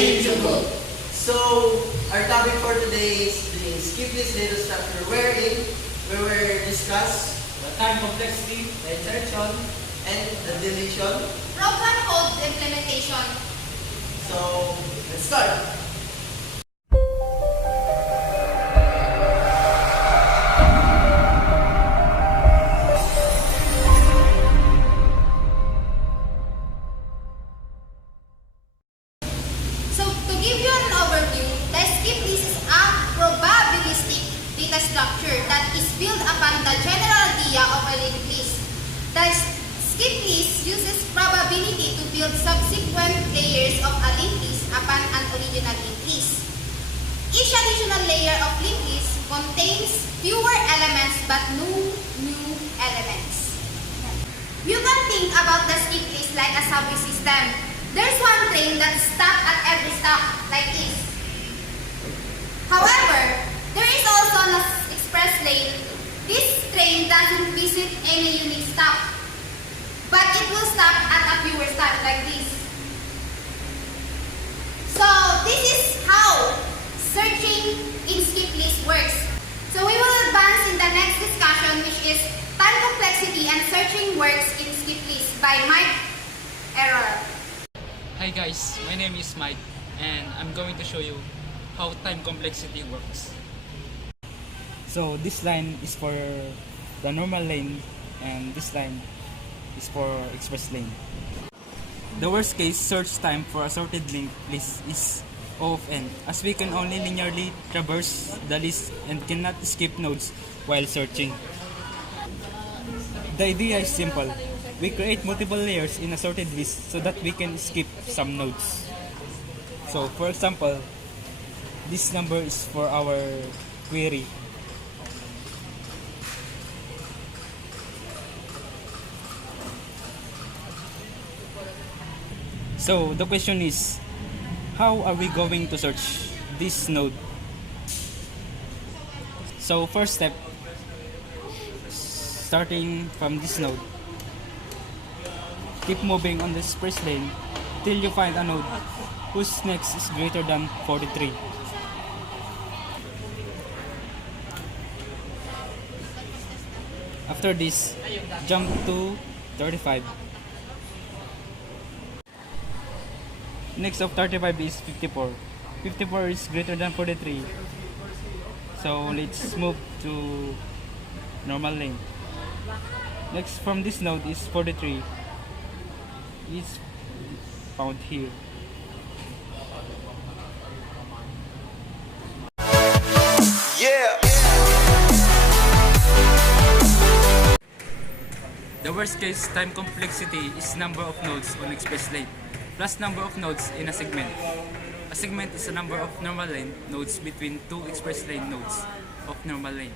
in Chugug. So, our topic for today is the skip list data structure wherein we will discuss The time complexity, the insertion, and the deletion. Program code implementation. So, let's start. So, to give you an overview, the skip list is a probabilistic data structure that is built upon the general idea of a linked list. The skip list uses probability to build subsequent layers of a linked list upon an original linked list. Each additional layer of linked list contains fewer elements but no new elements. You can think about the skip list like a subway system. There's one train that stops at every stop, like this. However, there is also an express lane. This train doesn't visit any unique stop, but it will stop at a fewer stops, like this. So, this is how searching in skip list works. So, we will advance in the next discussion, which is time complexity and searching works in skip list by Mike Error. Hi guys, my name is Mike and I'm going to show you how time complexity works. So this line is for the normal lane and this line is for express lane. The worst case search time for a sorted linked list is O of n, as we can only linearly traverse the list and cannot skip nodes while searching. The idea is simple. We create multiple layers in a sorted list so that we can skip some nodes. So for example, this number is for our query. So the question is, how are we going to search this node? So first step, starting from this node, keep moving on the express lane till you find a node whose next is greater than 43. After this, jump to 35. Next of 35 is 54. 54 is greater than 43. So let's move to normal lane. Next from this node is 43. Is found here. Yeah! The worst case time complexity is number of nodes on express lane plus number of nodes in a segment. A segment is a number of normal lane nodes between two express lane nodes of normal lane.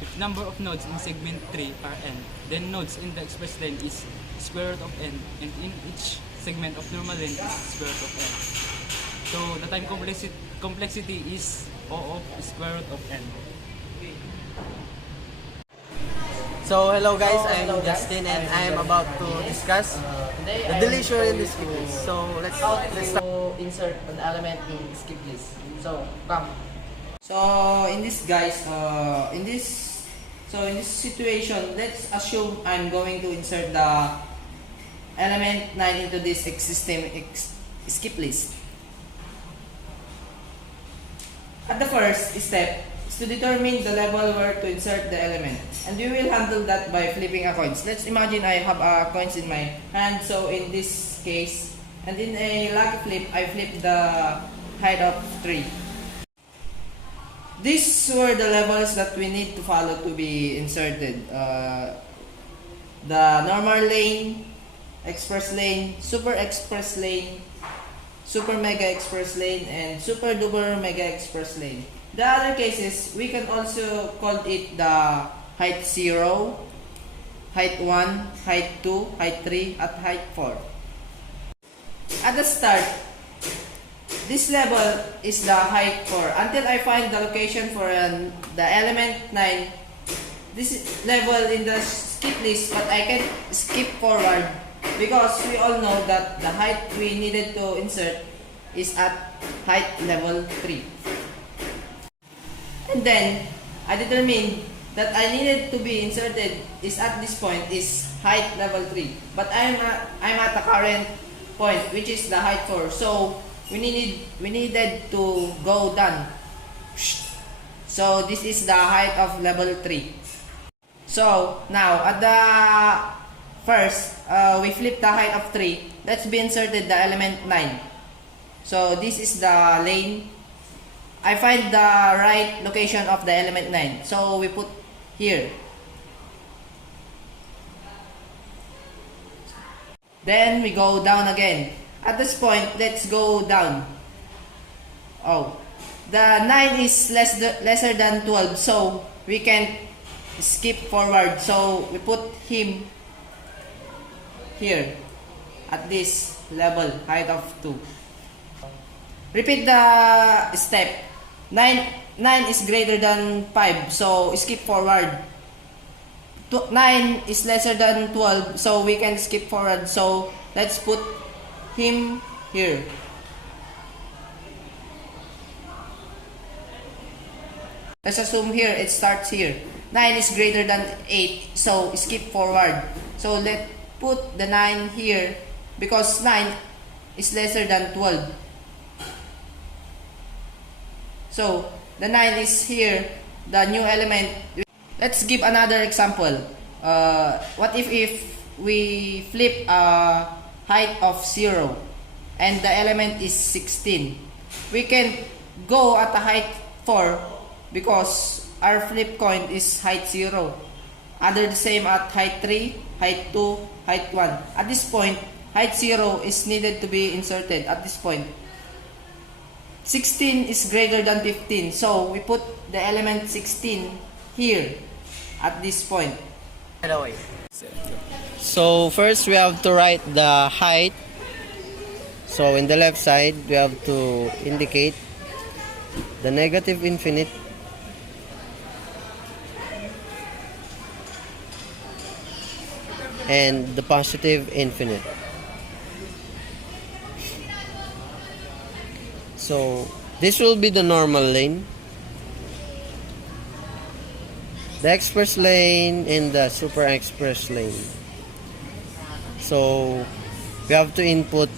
If number of nodes in segment 3 are n, then nodes in the express lane is square root of n, and in each segment of normal lane is square root of n. So the time complexity is O of square root of n. So, hello guys, I'm Justin and I am about to discuss the deletion in the skip list. So, let's start. Insert an element in skip list. So, come. So, in this guys, in this situation, let's assume I'm going to insert the element 9 into this existing skip list. At the first step is to determine the level where to insert the element, and we will handle that by flipping a coins. Let's imagine I have a coins in my hand. So in this case, and in a lucky flip, I flip the height of 3. These were the levels that we need to follow to be inserted. The normal lane, express lane, super express lane, super mega express lane, and super duper mega express lane. The other cases, we can also call it the height 0, height 1, height 2, height 3, at height 4. At the start, this level is the height 4. Until I find the location for the element 9, this level in the skip list, but I can skip forward because we all know that the height we needed to insert is at height level 3. And then, I determined that I needed to be inserted is at this point is height level 3. But I'm at the current point, which is the height 4. So, we needed to go down. So, this is the height of level 3. So, now, at the first, we flip the height of 3. Let's be inserted the element 9. So, this is the lane. I find the right location of the element 9. So, we put here. Then, we go down again. At this point, let's go down. Oh, the 9 is lesser than 12. So, we can skip forward. So, we put him here at this level, height of 2. Repeat the step. 9 is greater than 5, so skip forward. 9 is lesser than 12, so we can skip forward. So let's put him here. Let's assume here it starts here. 9 is greater than 8, so skip forward. So let's put the 9 here because 9 is lesser than 12. So the 9 is here, the new element. Let's give another example. What if we flip a height of 0 and the element is 16? We can go at the height 4 because our flip coin is height 0. Other the same at height 3, height 2, height 1. At this point, height 0 is needed to be inserted at this point. 16 is greater than 15. So, we put the element 16 here at this point. So first we have to write the height. So in the left side, we have to indicate the negative infinite and the positive infinite. So this will be the normal lane, the express lane, and the super express lane. So we have to input,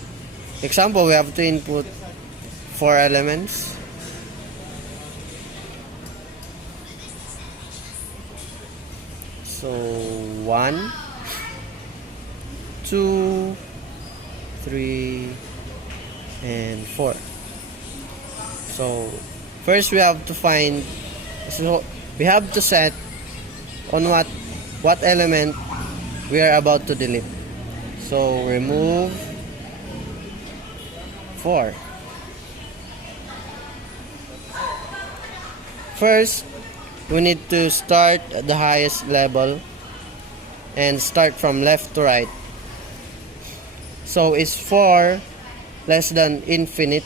example, we have to input 4 elements. So 1, 2, 3, and 4. So first we have to find, so we have to set on what element we are about to delete. So remove 4. First, we need to start at the highest level and start from left to right. So is 4 less than infinite?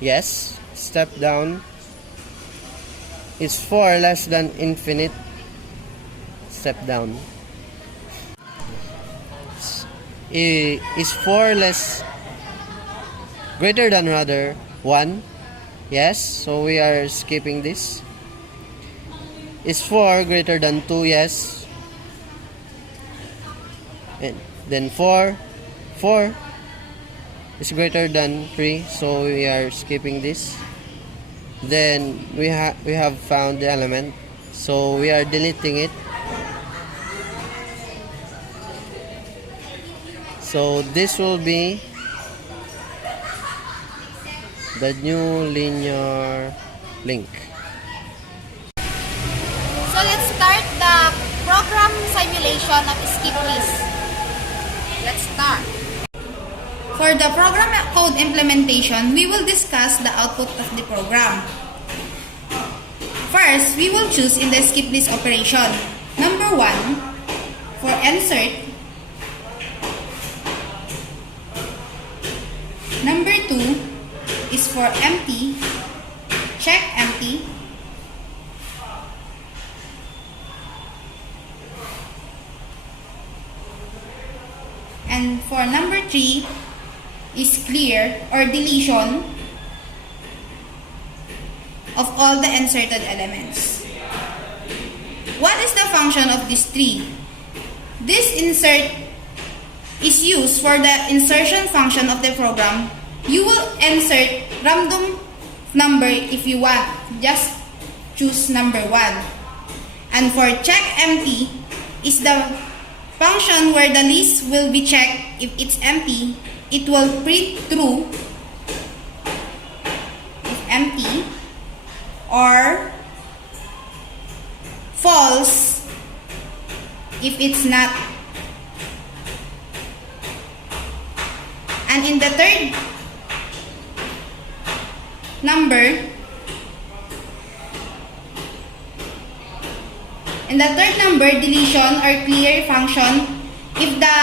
Yes. Step down. Is 4 less than infinite? Step down. Is 4 greater than 1? Yes, so we are skipping this. Is 4 greater than 2? Yes. And then 4 is greater than 3, so we are skipping this. Then we have found the element, so we are deleting it. So this will be the new linear link. So let's start the program simulation of skip list. Let's start. For the program code implementation, we will discuss the output of the program. First, we will choose in the skip list operation. Number 1, for insert. Number 2 is for empty. Check empty. And for number 3 is clear or deletion of all the inserted elements. What is the function of this tree? This insert is used for the insertion function of the program. You will insert random number if you want. Just choose number 1. And for check empty is the function where the list will be checked. If it's empty, it will print true if empty, or false if it's not. And in the third number, deletion or clear function, if the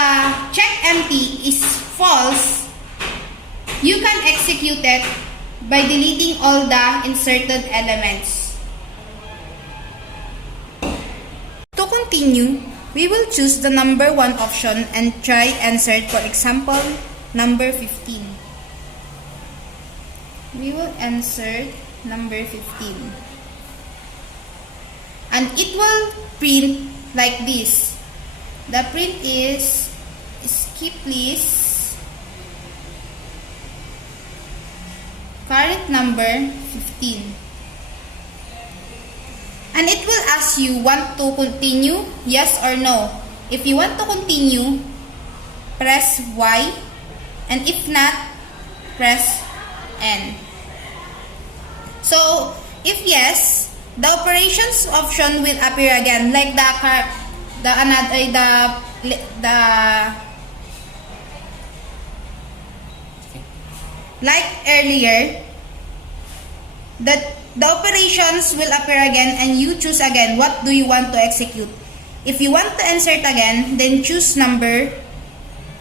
check empty is false, you can execute it by deleting all the inserted elements. To continue, we will choose the number 1 option and try insert, for example, number 15. We will insert number 15. And it will print like this. The print is skip list current number 15. And it will ask you, want to continue? Yes or no. If you want to continue, press Y. And if not, press N. So, if yes, the operations option will appear again, like like earlier. The operations will appear again, and you choose again what do you want to execute. If you want to insert again, then choose number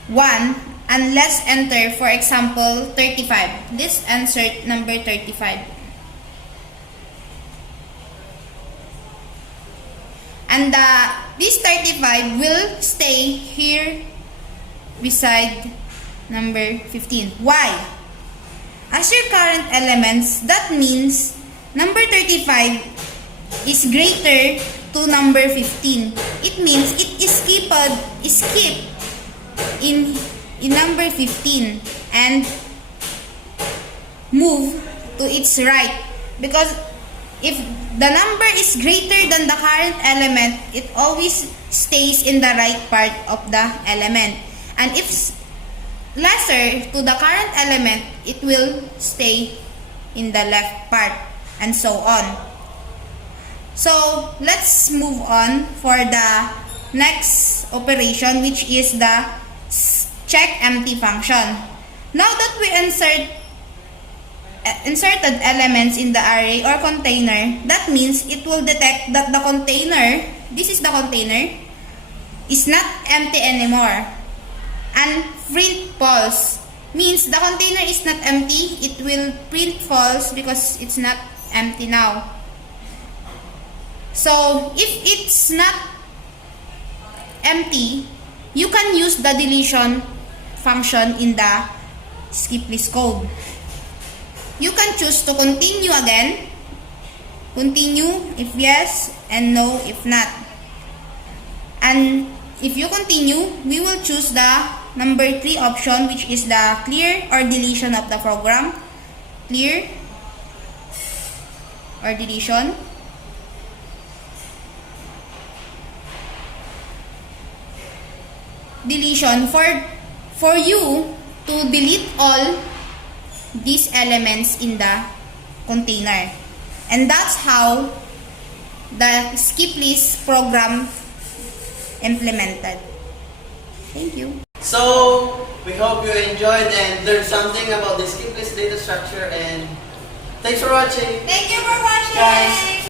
1 and let's enter, for example, 35. Let's insert number 35. And this 35 will stay here beside number 15. Why? As your current elements, that means number 35 is greater to number 15. It means it is skipped in number 15 and move to its right. Because if the number is greater than the current element, it always stays in the right part of the element. And if lesser to the current element, it will stay in the left part, and so on. So, let's move on for the next operation, which is the check empty function. Now that we inserted elements in the array or container, that means it will detect that the container, this is the container, is not empty anymore. And print false means the container is not empty. It will print false because it's not empty now. So if it's not empty, you can use the deletion function in the skip list code. You can choose to continue again. Continue if yes, and no if not. And if you continue, we will choose the number 3 option, which is the clear or deletion of the program. Clear or deletion. Deletion for you to delete all these elements in the container. And that's how the skip list program implemented. Thank you. So, we hope you enjoyed and learned something about the skip list data structure, and thanks for watching. Thank you for watching. Guys.